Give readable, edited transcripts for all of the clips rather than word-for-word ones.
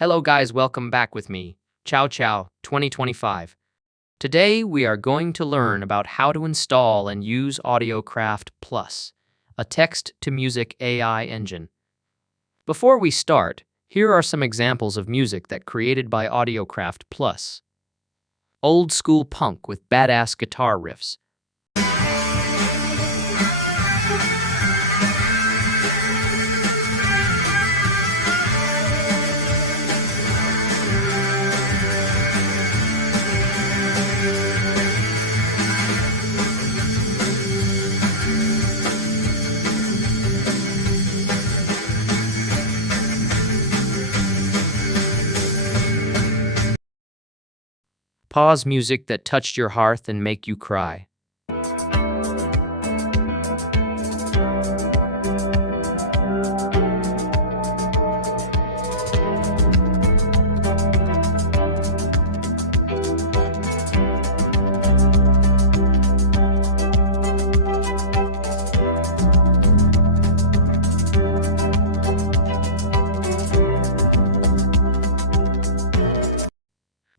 Hello guys, welcome back with me. Ciao Ciao 2025. Today we are going to learn about how to install and use AudioCraft Plus, a text-to-music AI engine. Before we start, here are some examples of music that created by AudioCraft Plus. Old school punk with badass guitar riffs. Pause music that touched your hearth and make you cry.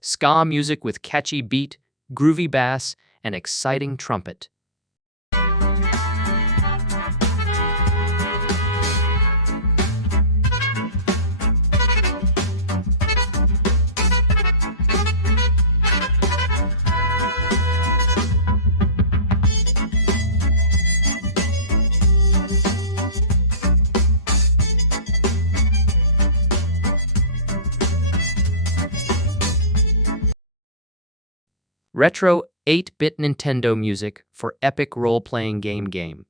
Ska music with catchy beat, groovy bass, and exciting trumpet. Retro 8-bit Nintendo music for epic role-playing game.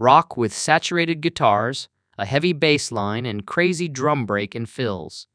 Rock with saturated guitars, a heavy bass line, and crazy drum break and fills.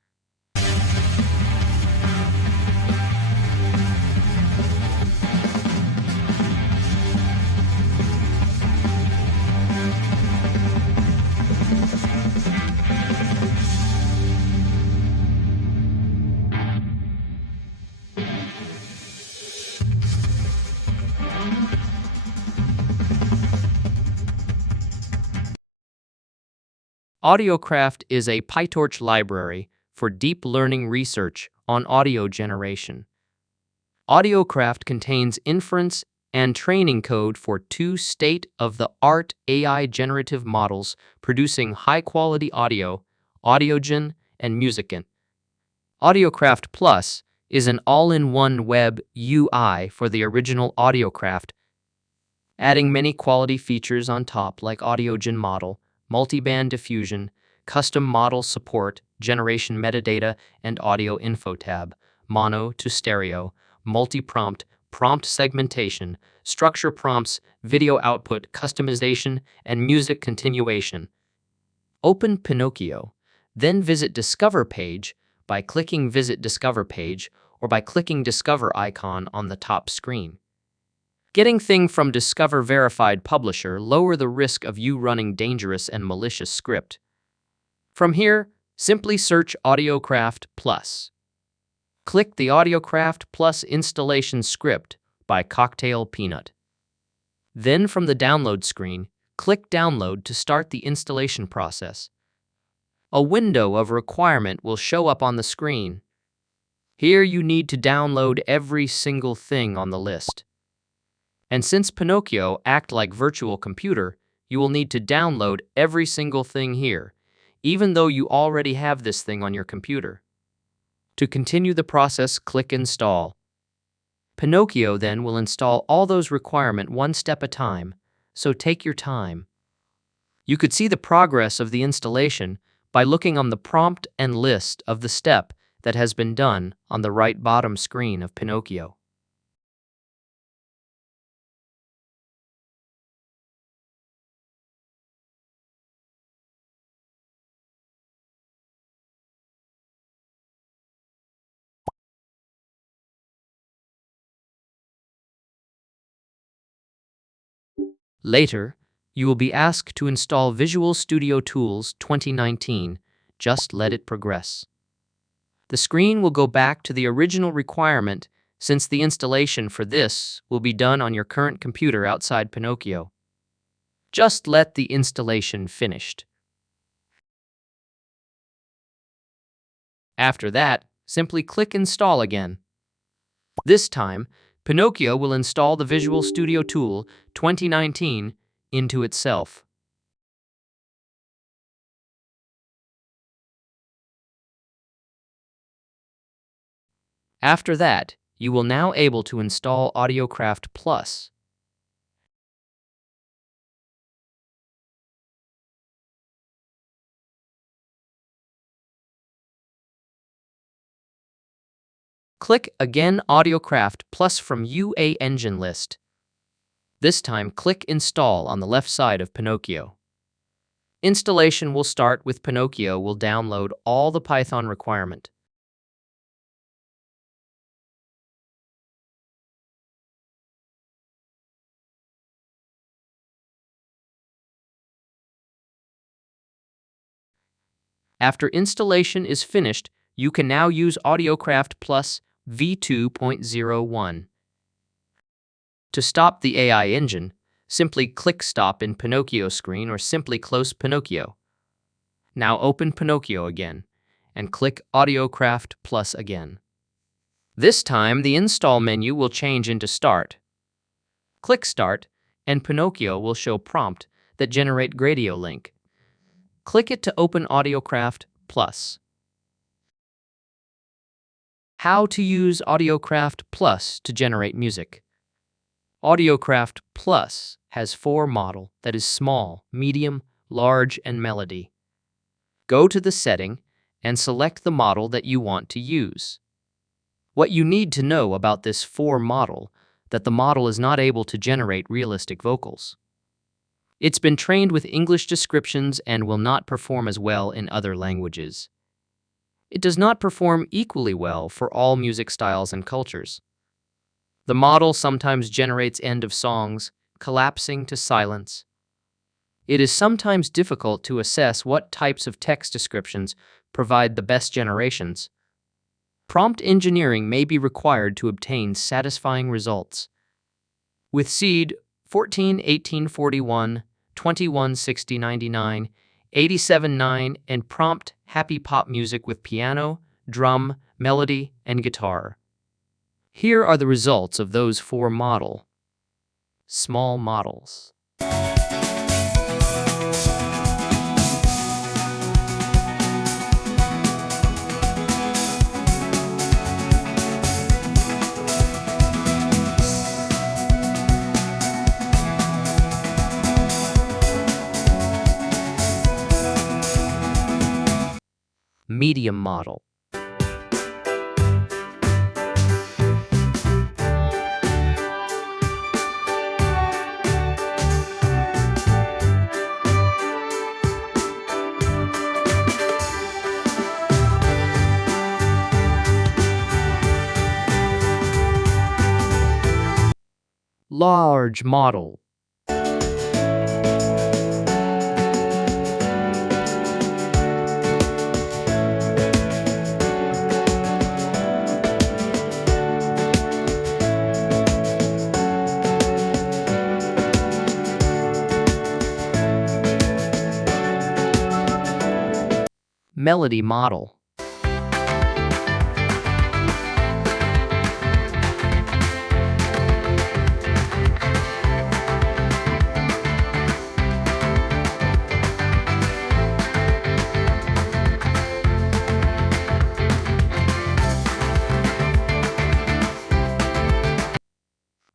AudioCraft is a PyTorch library for deep learning research on audio generation. AudioCraft contains inference and training code for two state-of-the-art AI generative models producing high-quality audio, AudioGen, and Musicin. AudioCraft Plus is an all-in-one web UI for the original AudioCraft, adding many quality features on top like AudioGen model, multiband diffusion, custom model support, generation metadata, and audio info tab, mono to stereo, multi-prompt, prompt segmentation, structure prompts, video output customization, and music continuation. Open Pinokio, then visit Discover page by clicking Visit Discover page or by clicking Discover icon on the top screen. Getting thing from Discover Verified Publisher lower the risk of you running dangerous and malicious script. From here, simply search AudioCraft Plus. Click the AudioCraft Plus installation script by Cocktail Peanut. Then from the download screen, click Download to start the installation process. A window of requirement will show up on the screen. Here you need to download every single thing on the list. And since Pinokio act like virtual computer, you will need to download every single thing here, even though you already have this thing on your computer. To continue the process, click Install. Pinokio then will install all those requirements one step at a time, so take your time. You could see the progress of the installation by looking on the prompt and list of the step that has been done on the right bottom screen of Pinokio. Later, you will be asked to install Visual Studio Tools 2019. Just let it progress. The screen will go back to the original requirement since the installation for this will be done on your current computer outside Pinokio. Just let the installation finished. After that, simply click Install again. This time, Pinokio will install the Visual Studio Tool 2019 into itself. After that, you will now able to install AudioCraft Plus. Click again AudioCraft Plus from UA Engine list. This time, click Install on the left side of Pinokio. Installation will start with Pinokio will download all the Python requirement. After installation is finished, you can now use AudioCraft Plus v2.01. To stop the AI engine, simply click Stop in Pinokio screen or simply close Pinokio. Now open Pinokio again and click AudioCraft Plus again. This time, the install menu will change into Start. Click Start and Pinokio will show prompt that generate Gradio link. Click it to open AudioCraft Plus. How to use AudioCraft Plus to generate music. AudioCraft Plus has 4 model that is small, medium, large, and melody. Go to the setting and select the model that you want to use. What you need to know about this 4 model that the model is not able to generate realistic vocals. It's been trained with English descriptions and will not perform as well in other languages. It does not perform equally well for all music styles and cultures. The model sometimes generates end of songs, collapsing to silence. It is sometimes difficult to assess what types of text descriptions provide the best generations. Prompt engineering may be required to obtain satisfying results. With Seed 14-1841, 21-60-99, 87-9, and prompt happy pop music with piano, drum, melody, and guitar. Here are the results of those 4 model. Small models. Medium model. Large model. Melody model.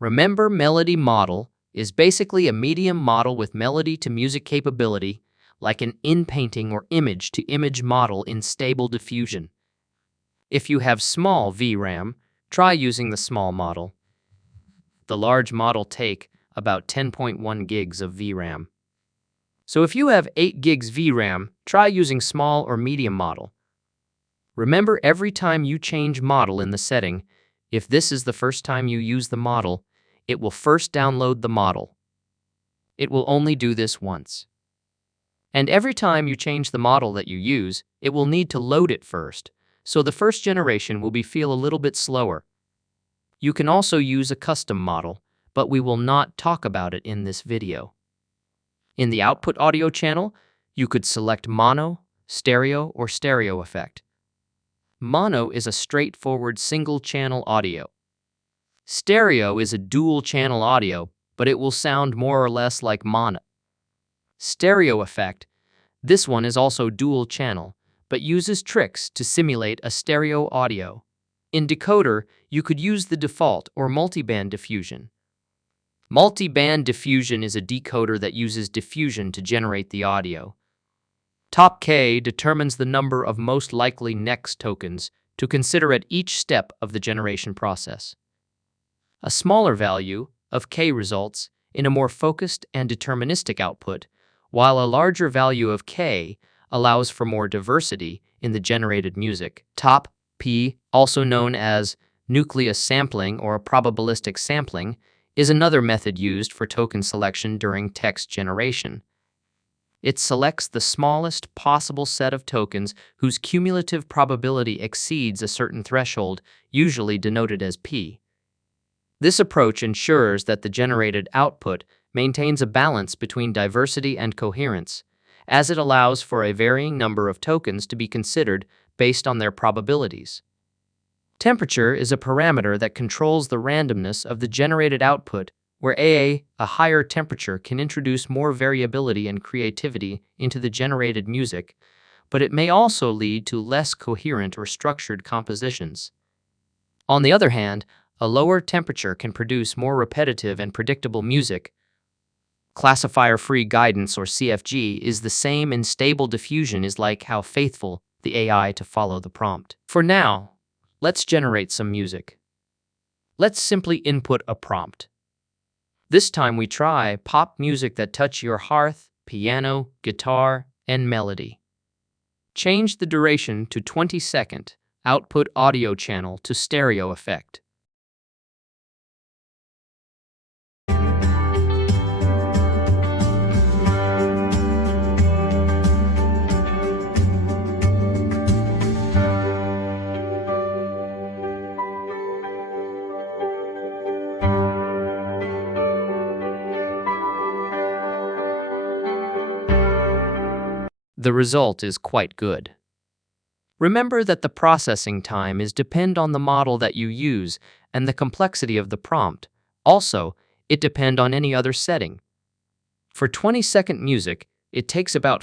Remember, melody model is basically a medium model with melody to music capability, like an in-painting or image-to-image model in stable diffusion. If you have small VRAM, try using the small model. The large model take about 10.1 gigs of VRAM. So if you have 8 gigs VRAM, try using small or medium model. Remember, every time you change model in the setting, if this is the first time you use the model, it will first download the model. it will only do this once. And every time you change the model that you use, it will need to load it first, so the first generation will feel a little bit slower. You can also use a custom model, but we will not talk about it in this video. In the output audio channel, you could select mono, stereo, or stereo effect. Mono is a straightforward single-channel audio. Stereo is a dual-channel audio, but it will sound more or less like mono. Stereo effect. This one is also dual-channel, but uses tricks to simulate a stereo audio. In decoder, you could use the default or multiband diffusion. Multiband diffusion is a decoder that uses diffusion to generate the audio. Top K determines the number of most likely next tokens to consider at each step of the generation process. A smaller value of K results in a more focused and deterministic output, while a larger value of K allows for more diversity in the generated music. Top P, also known as nucleus sampling or probabilistic sampling, is another method used for token selection during text generation. It selects the smallest possible set of tokens whose cumulative probability exceeds a certain threshold, usually denoted as P. This approach ensures that the generated output maintains a balance between diversity and coherence, as it allows for a varying number of tokens to be considered based on their probabilities. Temperature is a parameter that controls the randomness of the generated output, where a higher temperature can introduce more variability and creativity into the generated music, but it may also lead to less coherent or structured compositions. On the other hand, a lower temperature can produce more repetitive and predictable music. Classifier-free guidance, or CFG, is the same, and stable diffusion is like how faithful the AI to follow the prompt. For now, let's generate some music. Let's simply input a prompt. This time we try pop music that touch your hearth, piano, guitar, and melody. Change the duration to 20-second, output audio channel to stereo effect. The result is quite good. Remember that the processing time is depend on the model that you use and the complexity of the prompt. Also, it depend on any other setting. For 20-second music, it takes about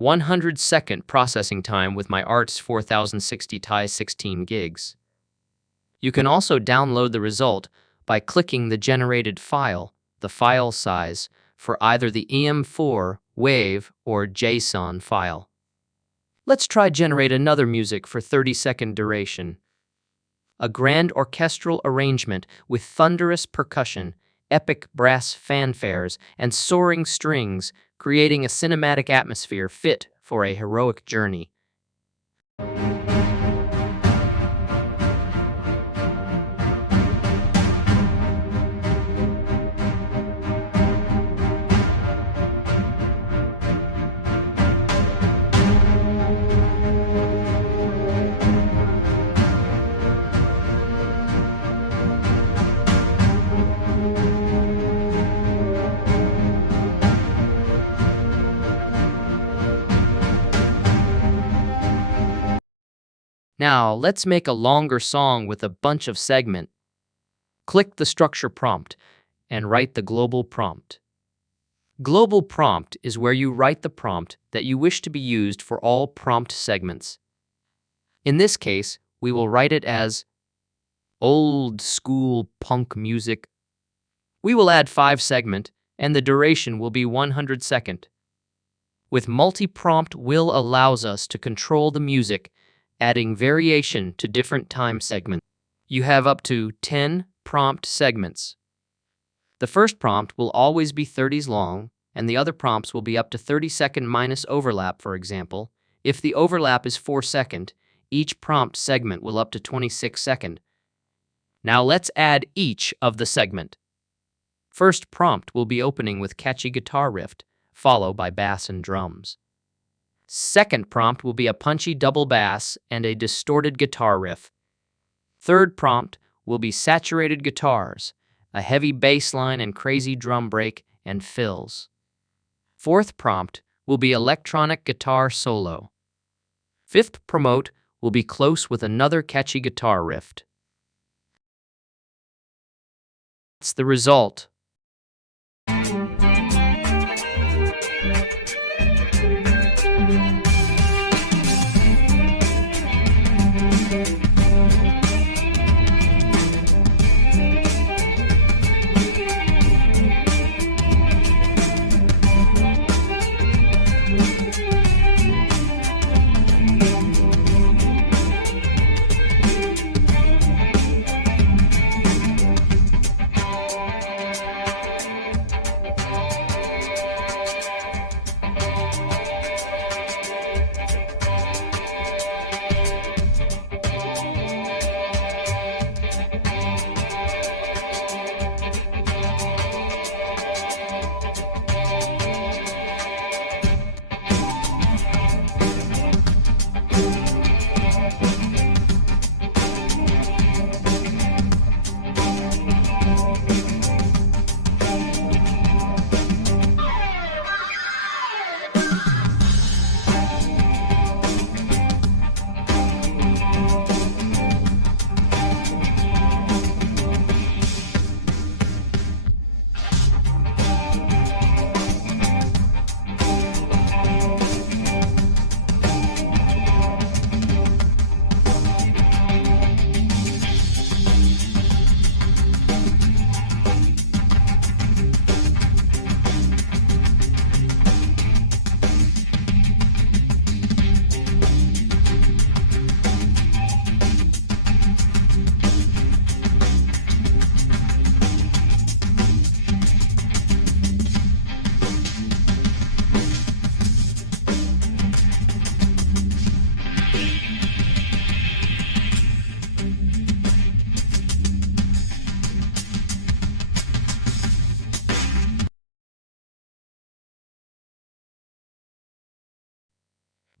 100-second processing time with my Arts 4060 Ti 16 gigs. You can also download the result by clicking the generated file, the file size, for either the EM4, WAV, or JSON file. Let's try generate another music for 30-second duration. A grand orchestral arrangement with thunderous percussion, epic brass fanfares, and soaring strings, creating a cinematic atmosphere fit for a heroic journey. Now, let's make a longer song with a bunch of segment. Click the structure prompt and write the global prompt. Global prompt is where you write the prompt that you wish to be used for all prompt segments. In this case, we will write it as old school punk music. We will add 5 segment and the duration will be 100 second. With multi-prompt will allows us to control the music, adding variation to different time segments. You have up to 10 prompt segments. The first prompt will always be 30s long, and the other prompts will be up to 30-second minus overlap, for example. If the overlap is 4 second, each prompt segment will up to 26 second. Now let's add each of the segment. First prompt will be opening with catchy guitar riff, followed by bass and drums. Second prompt will be a punchy double bass and a distorted guitar riff. Third prompt will be saturated guitars, a heavy bass line and crazy drum break and fills. Fourth prompt will be electronic guitar solo. Fifth promote will be close with another catchy guitar riff. That's the result.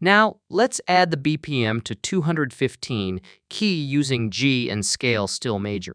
Now, let's add the BPM to 215, key using G and scale still major.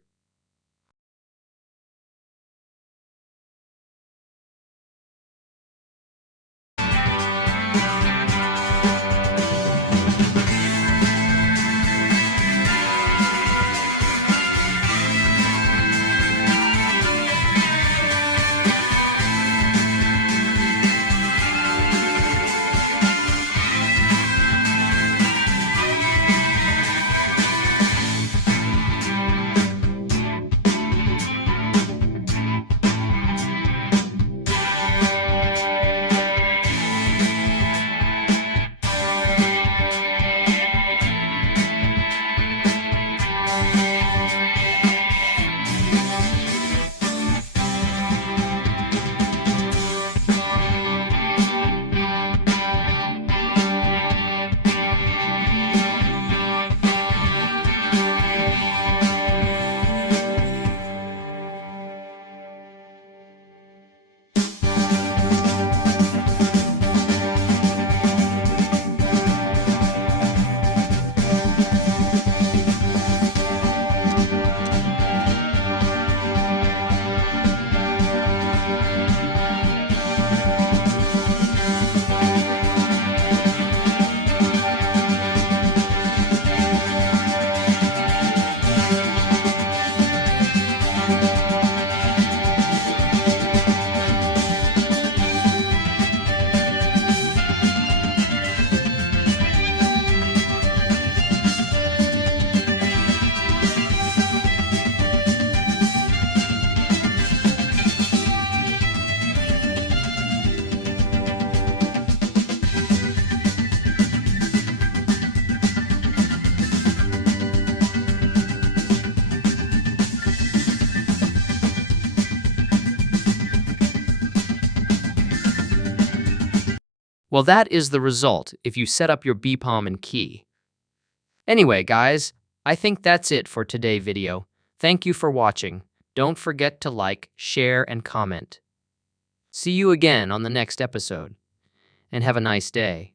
Well, that is the result if you set up your BPOM and key. Anyway, guys, I think that's it for today's video. Thank you for watching. Don't forget to like, share, and comment. See you again on the next episode, and have a nice day.